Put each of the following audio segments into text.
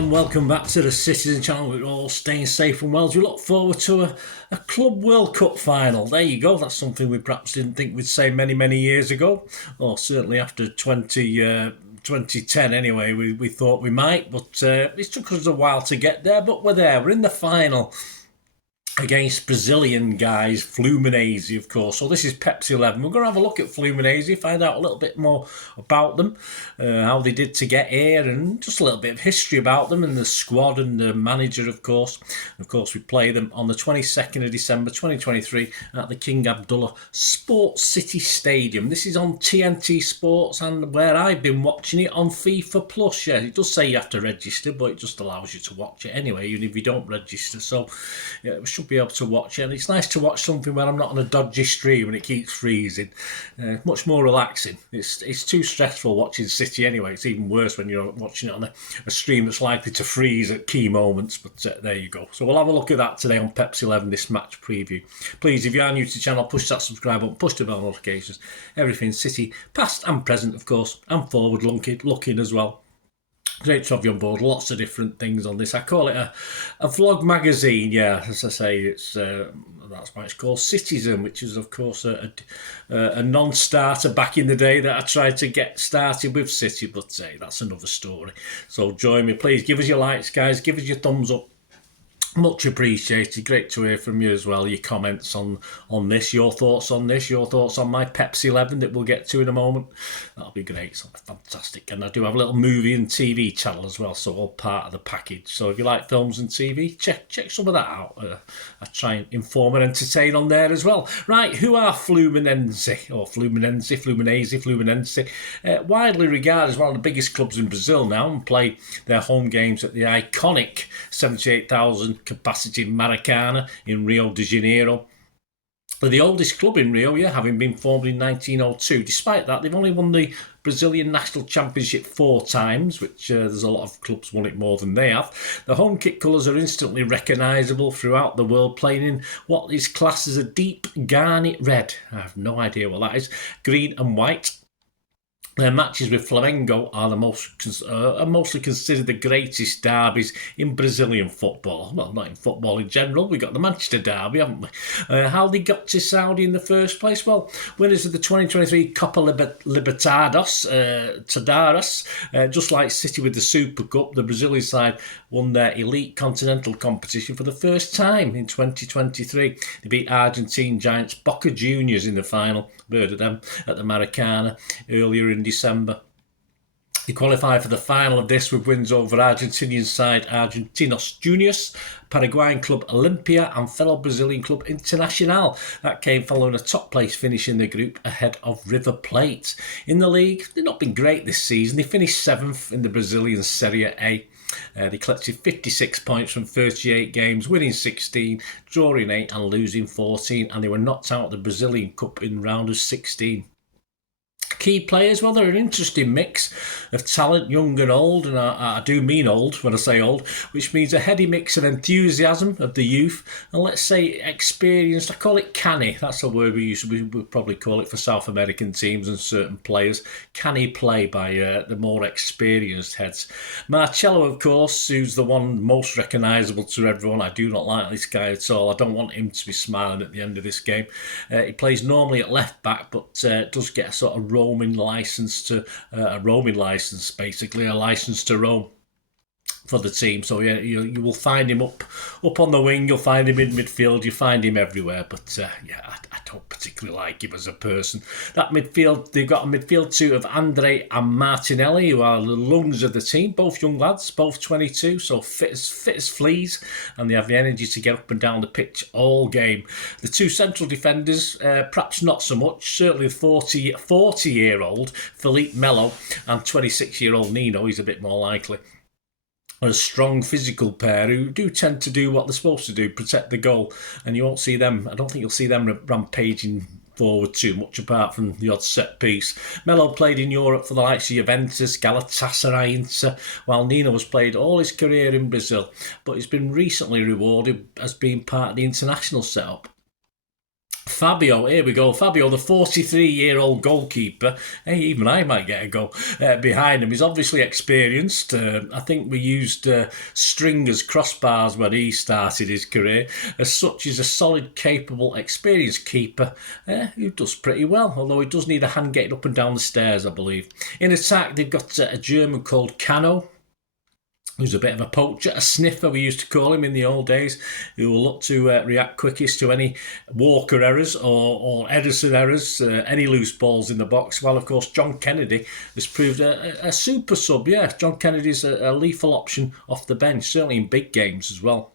and welcome back to the Citizen channel. We're all staying safe and well as we look forward to a Club World Cup final. There you go, that's something we perhaps didn't think we'd say many years ago, or certainly after 2010 anyway, we thought we might, but it took us a while to get there, but we're there, we're in the final against Brazilian guys, Fluminense, of course. So this is Pepsi 11. We're going to have a look at Fluminense, find out a little bit more about them, how they did to get here, and just a little bit of history about them and the squad and the manager, of course. Of course, we play them on the 22nd of December 2023 at the King Abdullah Sports City Stadium. This is on TNT Sports, and where I've been watching it on FIFA Plus. Yeah, it does say you have to register, but it just allows you to watch it anyway, even if you don't register. So yeah, we should be able to watch it, and it's nice to watch something where I'm not on a dodgy stream and it keeps freezing. Much more relaxing. It's too stressful watching City anyway. It's even worse when you're watching it on a stream that's likely to freeze at key moments, but there you go. So we'll have a look at that today on Pepsi 11, this match preview. Please, if you are new to the channel, push that subscribe button, push the bell notifications, everything City, past and present of course, and forward looking as well. Great to have you on board. Lots of different things on this. I call it a vlog magazine. Yeah, as I say, it's that's why it's called Citizen, which is of course a non-starter back in the day that I tried to get started with City. But hey, that's another story. So join me, please. Give us your likes, guys. Give us your thumbs up. Much appreciated. Great to hear from you as well. Your comments on this, your thoughts on this, your thoughts on my Pepsi 11 that we'll get to in a moment. That'll be great. So fantastic. And I do have a little movie and TV channel as well, so all part of the package. So if you like films and TV, check some of that out. I try and inform and entertain on there as well. Right, who are Fluminense? Widely regarded as one of the biggest clubs in Brazil now, and play their home games at the iconic 78,000 capacity Maracanã in Rio de Janeiro. They're the oldest club in Rio, having been formed in 1902. Despite that, they've only won the Brazilian National Championship 4 times, which there's a lot of clubs won it more than they have. The home kit colours are instantly recognisable throughout the world, playing in what is classed as a deep garnet red. I have no idea what that is. Green and white. Their matches with Flamengo are mostly considered the greatest derbies in Brazilian football. Well, not in football in general. We got the Manchester derby, haven't we? How they got to Saudi in the first place? Well, winners of the 2023 Copa Libertadores, just like City with the Super Cup, the Brazilian side won their elite continental competition for the first time in 2023. They beat Argentine giants Boca Juniors in the final. Heard of them at the Maracanã earlier in December. They qualified for the final of this with wins over Argentinian side Argentinos Juniors, Paraguayan club Olimpia, and fellow Brazilian club Internacional. That came following a top place finish in the group ahead of River Plate. In the league, they've not been great this season. They finished 7th in the Brazilian Serie A. They collected 56 points from 38 games, winning 16, drawing 8 and losing 14, and they were knocked out of the Brazilian Cup in round of 16. Key players, well, they're an interesting mix of talent, young and old, and I do mean old when I say old, which means a heady mix of enthusiasm of the youth, and let's say experienced. I call it canny. That's a word we would probably call it for South American teams and certain players. Canny play by the more experienced heads. Marcelo, of course, who's the one most recognisable to everyone. I do not like this guy at all. I don't want him to be smiling at the end of this game. He plays normally at left back, but does get a sort of roaming license to a license to roam for the team. So yeah, you will find him up on the wing, you'll find him in midfield, you find him everywhere, but yeah, I don't particularly like him as a person. That midfield, they've got a midfield two of Andre and Martinelli, who are the lungs of the team, both young lads, both 22, so fit as fleas, and they have the energy to get up and down the pitch all game. The two central defenders, perhaps not so much, certainly 40-year-old Felipe Melo and 26-year-old Nino, he's a bit more likely. A strong physical pair who do tend to do what they're supposed to do, protect the goal, and you won't see them, I don't think you'll see them rampaging forward too much apart from the odd set piece. Melo played in Europe for the likes of Juventus, Galatasaray, Inter, while Nino has played all his career in Brazil, but he's been recently rewarded as being part of the international setup. Fabio. Here we go. Fabio, the 43-year-old goalkeeper. Hey, even I might get a go behind him. He's obviously experienced. I think we used stringers, crossbars when he started his career. As such, he's a solid, capable, experienced keeper who does pretty well, although he does need a hand getting up and down the stairs, I believe. In attack, they've got a German called Cano, who's a bit of a poacher, a sniffer we used to call him in the old days, who will look to react quickest to any Walker errors or Edison errors, any loose balls in the box. Well, of course, John Kennedy has proved a super sub. Yeah, John Kennedy's a lethal option off the bench, certainly in big games as well.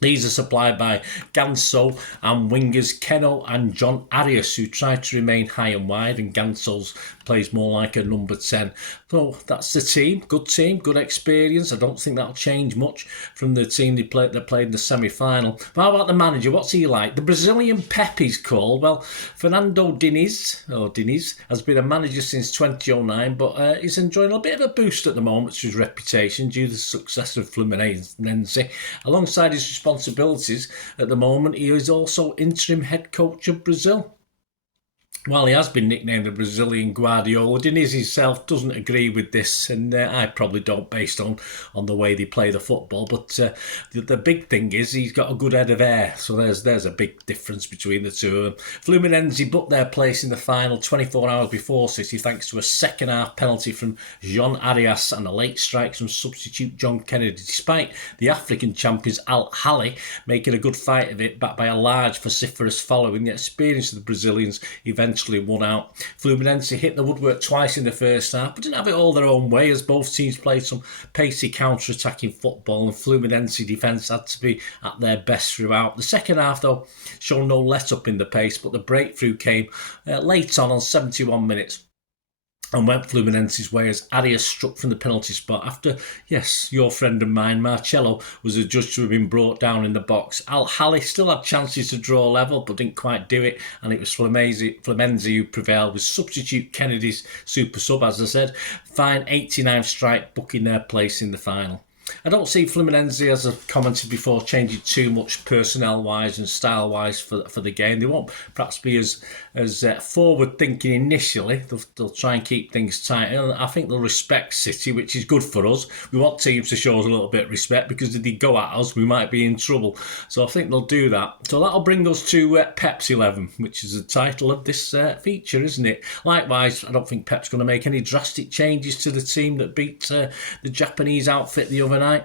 These are supplied by Ganso and wingers Keno and John Arias, who try to remain high and wide, and Ganso's plays more like a number 10. So that's the team. Good experience. I don't think that'll change much from the team that played in the semi-final. But how about the manager? What's he like? The Brazilian Pep he's called. Well, Fernando Diniz has been a manager since 2009, but he's enjoying a bit of a boost at the moment to his reputation due to the success of Fluminense. Alongside his responsibilities at the moment, he is also interim head coach of Brazil. While he has been nicknamed the Brazilian Guardiola, Diniz himself doesn't agree with this, and I probably don't, based on the way they play the football. But the big thing is he's got a good head of hair, so there's a big difference between the two of them. Fluminense booked their place in the final 24 hours before City thanks to a second-half penalty from John Arias and a late strike from substitute John Kennedy, despite the African champions Al Ahly making a good fight of it, backed by a large vociferous following. The experience of the Brazilians eventually won out. Fluminense hit the woodwork twice in the first half, but didn't have it all their own way, as both teams played some pacey counter-attacking football, and Fluminense defence had to be at their best throughout. The second half, though, showed no let-up in the pace, but the breakthrough came late on 71 minutes. And went Fluminense's way as Arias struck from the penalty spot after, yes, your friend and mine, Marcelo, was adjudged to have been brought down in the box. Al Ahly still had chances to draw level, but didn't quite do it, and it was Fluminense who prevailed, with substitute Kennedy's super sub, as I said, fine 89 strike, booking their place in the final. I don't see Fluminense, as I've commented before, changing too much personnel-wise and style-wise for the game. They won't perhaps be as forward-thinking initially. They'll try and keep things tight. And I think they'll respect City, which is good for us. We want teams to show us a little bit of respect, because if they go at us, we might be in trouble. So I think they'll do that. So that'll bring us to Pep's 11, which is the title of this feature, isn't it? Likewise, I don't think Pep's going to make any drastic changes to the team that beat the Japanese outfit the other night.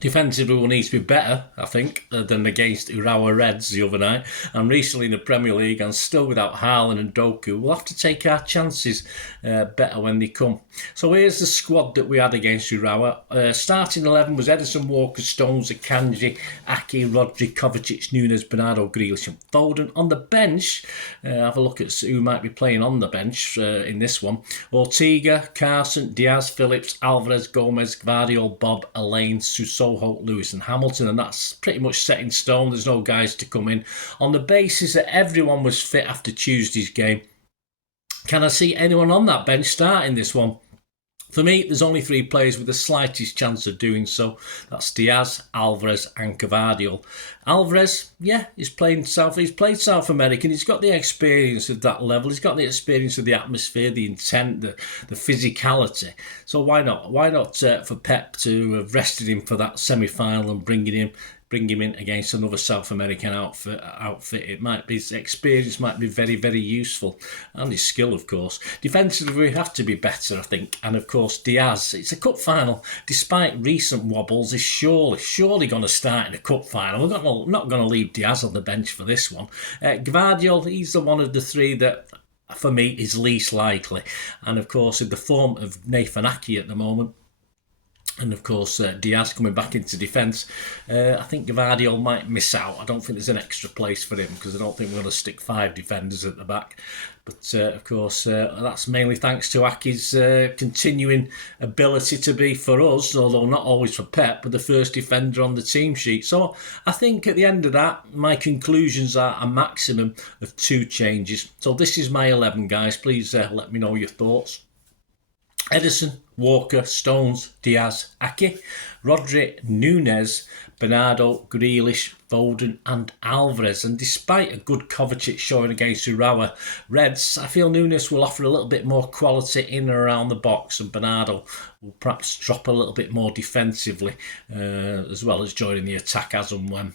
Defensively, will need to be better, I think, than against Urawa Reds the other night. And recently in the Premier League, and still without Haaland and Doku, we'll have to take our chances better when they come. So here's the squad that we had against Urawa. Starting 11 was Edison, Walker, Stones, Akanji, Aki, Rodri, Kovacic, Nunes, Bernardo, Grealish and Foden. On the bench, have a look at who might be playing on the bench in this one. Ortega, Carson, Diaz, Phillips, Alvarez, Gomez, Gvardiol, Bob, Elaine, Suso, Holt, Lewis and Hamilton, and that's pretty much set in stone. There's no guys to come in. On the basis that everyone was fit after Tuesday's game, can I see anyone on that bench starting this one? For me, there's only 3 players with the slightest chance of doing so. That's Diaz, Alvarez and Gvardiol. Alvarez, yeah, he's played South American. He's got the experience of that level. He's got the experience of the atmosphere, the intent, the physicality. So why not? Why not for Pep to have rested him for that semi-final and bring him in against another South American outfit. It might be, his experience might be very, very useful, and his skill, of course. Defensively, we have to be better, I think. And of course, Diaz. It's a cup final. Despite recent wobbles, is surely going to start in a cup final. We're not going to leave Diaz on the bench for this one. Gvardiol, he's the one of the 3 that, for me, is least likely. And of course, in the form of Nathan Aki at the moment, and of course, Diaz coming back into defence, I think Gvardiol might miss out. I don't think there's an extra place for him, because I don't think we're going to stick 5 defenders at the back. But of course, that's mainly thanks to Aki's continuing ability to be, for us, although not always for Pep, but the first defender on the team sheet. So I think at the end of that, my conclusions are a maximum of 2 changes. So this is my 11, guys. Please let me know your thoughts. Edison, Walker, Stones, Diaz, Aki, Rodri, Nunes, Bernardo, Grealish, Foden and Alvarez. And despite a good Kovacic showing against Urawa Reds, I feel Nunes will offer a little bit more quality in and around the box, and Bernardo will perhaps drop a little bit more defensively, as well as joining the attack as and when.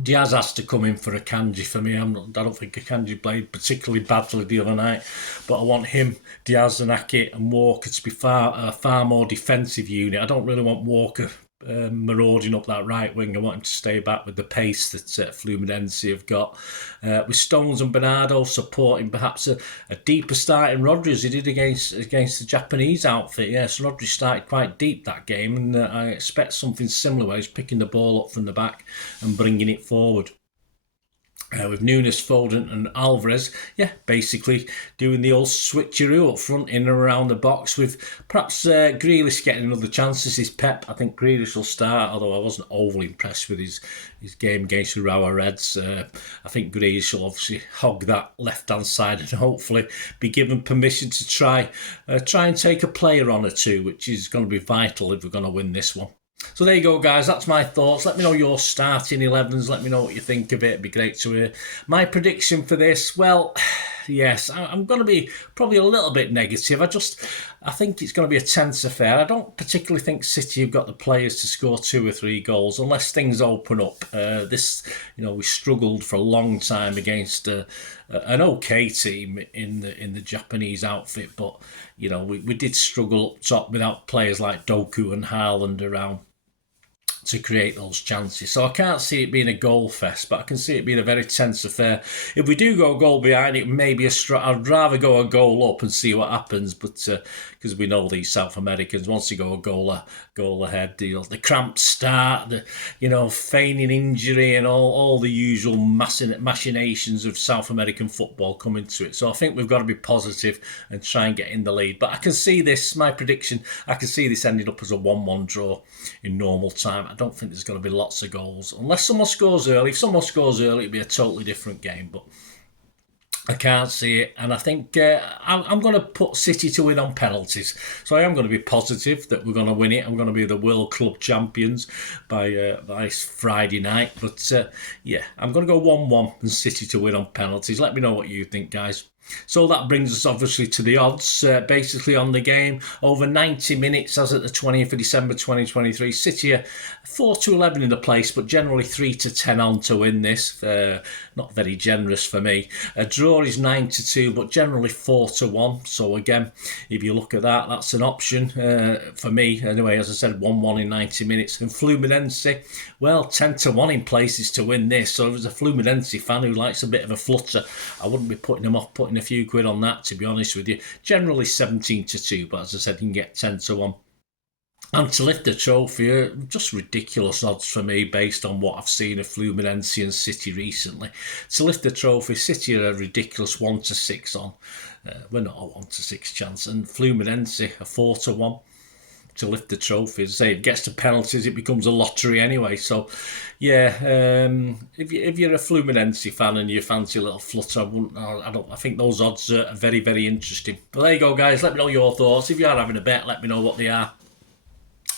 Diaz has to come in for Akanji for me. I don't think Akanji played particularly badly the other night, but I want him, Diaz and Ake and Walker to be far more defensive unit. I don't really want Walker marauding up that right wing. I want him to stay back with the pace that Fluminense have got. With Stones and Bernardo supporting perhaps a deeper start in Rodri as he did against the Japanese outfit. Yes, Rodri started quite deep that game, and I expect something similar where he's picking the ball up from the back and bringing it forward. With Nunes, Foden and Alvarez, basically doing the old switcheroo up front in and around the box, with perhaps Grealish getting another chance. This is Pep. I think Grealish will start, although I wasn't overly impressed with his game against the Urawa Reds. I think Grealish will obviously hog that left-hand side and hopefully be given permission to try and take a player on or two, which is going to be vital if we're going to win this one. So there you go, guys. That's my thoughts. Let me know your starting 11s. Let me know what you think of it. It'd be great to hear. My prediction for this, well, yes, I'm going to be probably a little bit negative. I think it's going to be a tense affair. I don't particularly think City have got the players to score 2 or 3 goals unless things open up. We struggled for a long time against an okay team in the Japanese outfit, but we did struggle up top without players like Doku and Haaland around to create those chances. So I can't see it being a goal fest, but I can see it being a very tense affair. If we do go a goal behind, it may be I'd rather go a goal up and see what happens, but because we know these South Americans, once you go a goal ahead, the cramps start, feigning injury and all the usual machinations of South American football come into it. So I think we've got to be positive and try and get in the lead. But I can see this, my prediction, I can see this ending up as a 1-1 draw in normal time. I don't think there's going to be lots of goals unless someone scores early. If someone scores early, it'll be a totally different game, but I can't see it, and I think I'm going to put City to win on penalties. So I am going to be positive that we're going to win it. I'm going to be the World Club champions by Friday night, but I'm going to go 1-1 and City to win on penalties. Let me know what you think, guys. So that brings us obviously to the odds, basically on the game. Over 90 minutes as at the 20th of December 2023. City are 4-11 in the place, but generally 3-10 on to win this. Not very generous for me. A draw is 9-2, but generally 4-1. So again, if you look at that, that's an option for me. Anyway, as I said, 1-1 in 90 minutes. And Fluminense, well, 10-1 in places to win this. So if there's a Fluminense fan who likes a bit of a flutter, I wouldn't be putting them off putting a few quid on that, to be honest with you. Generally 17-2, but as I said, you can get 10-1. And to lift the trophy, just ridiculous odds for me based on what I've seen of Fluminense and City recently. To lift the trophy, City are a ridiculous 1-6 on. We're not a 1-6 chance. And Fluminense a 4-1 to lift the trophy. As I say, if it gets to penalties, it becomes a lottery anyway. So, if you're a Fluminense fan and you fancy a little flutter, I think those odds are very, very interesting. But there you go, guys. Let me know your thoughts. If you are having a bet, let me know what they are,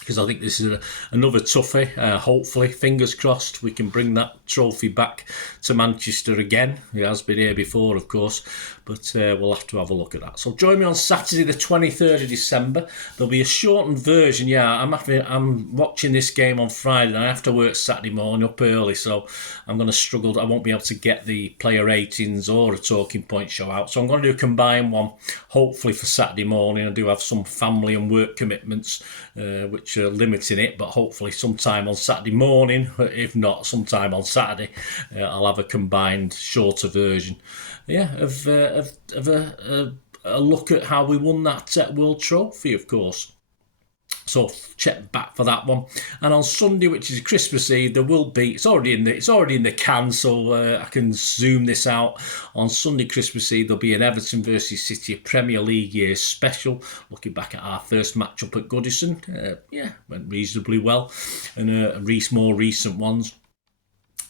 because I think this is another toughie. Hopefully, fingers crossed, we can bring that trophy back to Manchester again. It has been here before, of course, but we'll have to have a look at that. So join me on Saturday the 23rd of December. There'll be a shortened version. I'm watching this game on Friday, and I have to work Saturday morning up early, so I'm going to struggle. I won't be able to get the player ratings or a talking point show out, so I'm going to do a combined one, hopefully for Saturday morning. I do have some family and work commitments, which are limiting it, but hopefully sometime on Saturday morning, if not sometime on Saturday, I'll have a combined shorter version of a look at how we won that World Trophy, of course. So check back for that one. And on Sunday, which is Christmas Eve, there will be, it's already in the can, so I can zoom this out. On Sunday, Christmas Eve, there'll be an Everton versus City Premier League year special, looking back at our first match up at Goodison. Went reasonably well, and more recent ones.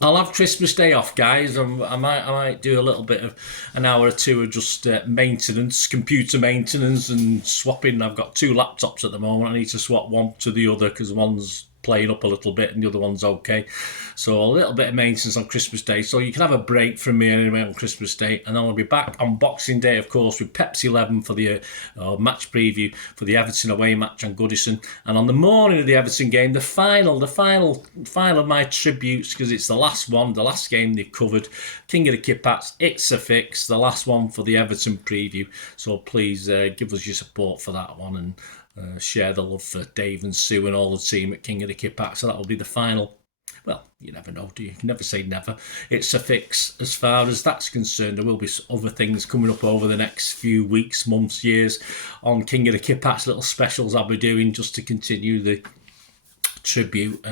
I'll have Christmas Day off, guys. I might do a little bit of an hour or two of just maintenance, computer maintenance and swapping. I've got 2 laptops at the moment. I need to swap one to the other because one's playing up a little bit and the other one's okay. So a little bit of maintenance on Christmas Day. So you can have a break from me anyway on Christmas Day. And then I'll be back on Boxing Day, of course, with Pepsi 11 for the match preview for the Everton away match on Goodison. And on the morning of the Everton game, the final of my tributes, because it's the last one, the last game they've covered, King of the Kippax, It's a Fix, the last one for the Everton preview. So please give us your support for that one and share the love for Dave and Sue and all the team at King of the Kippax. So that will be the final. Well, you never know, do you? You can never say never. It's a fix as far as that's concerned. There will be other things coming up over the next few weeks, months, years on King of the Kippax, little specials I'll be doing just to continue the tribute.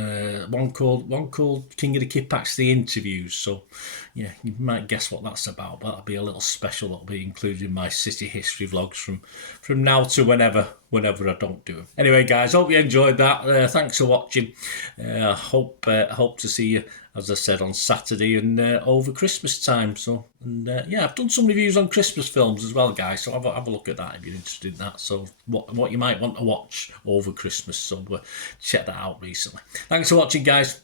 One called King of the Kippax, the interviews. So yeah, you might guess what that's about, but that'll be a little special that'll be included in my city history vlogs from now to whenever I don't do them. Anyway, guys, hope you enjoyed that. Thanks for watching. Hope to see you, as I said, on Saturday and over Christmas time. So, and yeah, I've done some reviews on Christmas films as well, guys. So have a look at that if you're interested in that. So what you might want to watch over Christmas. So check that out recently. Thanks for watching, guys.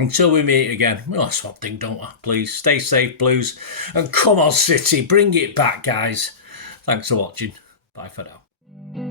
Until we meet again, well, that's one thing, don't I? Please stay safe, Blues, and come on, City, bring it back, guys. Thanks for watching. Bye for now.